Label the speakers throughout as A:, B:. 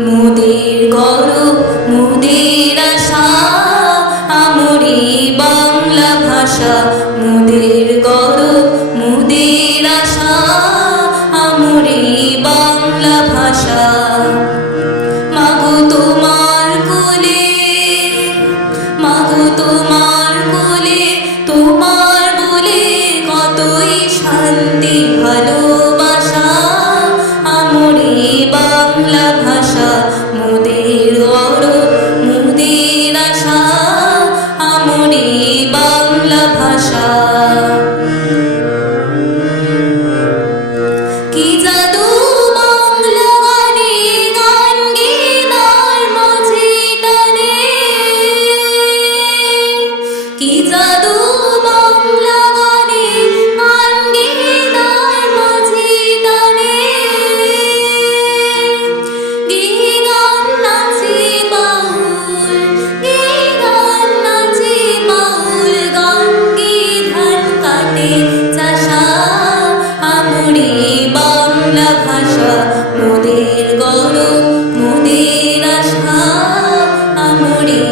A: মুদের গরব, মুদের আশা, আমরি বাংলা ভাষা। মুদের গরব, মুদের আশা, আমরি বাংলা ভাষা। মাগো তোমার কোলে, মাগু তোমার বাংলা ভাষা।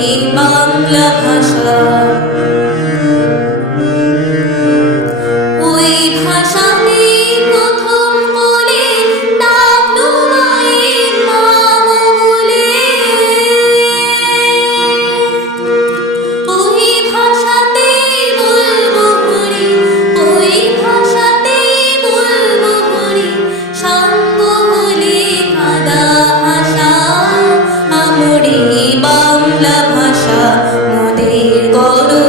A: এই বাংলা ভাষা। todo lo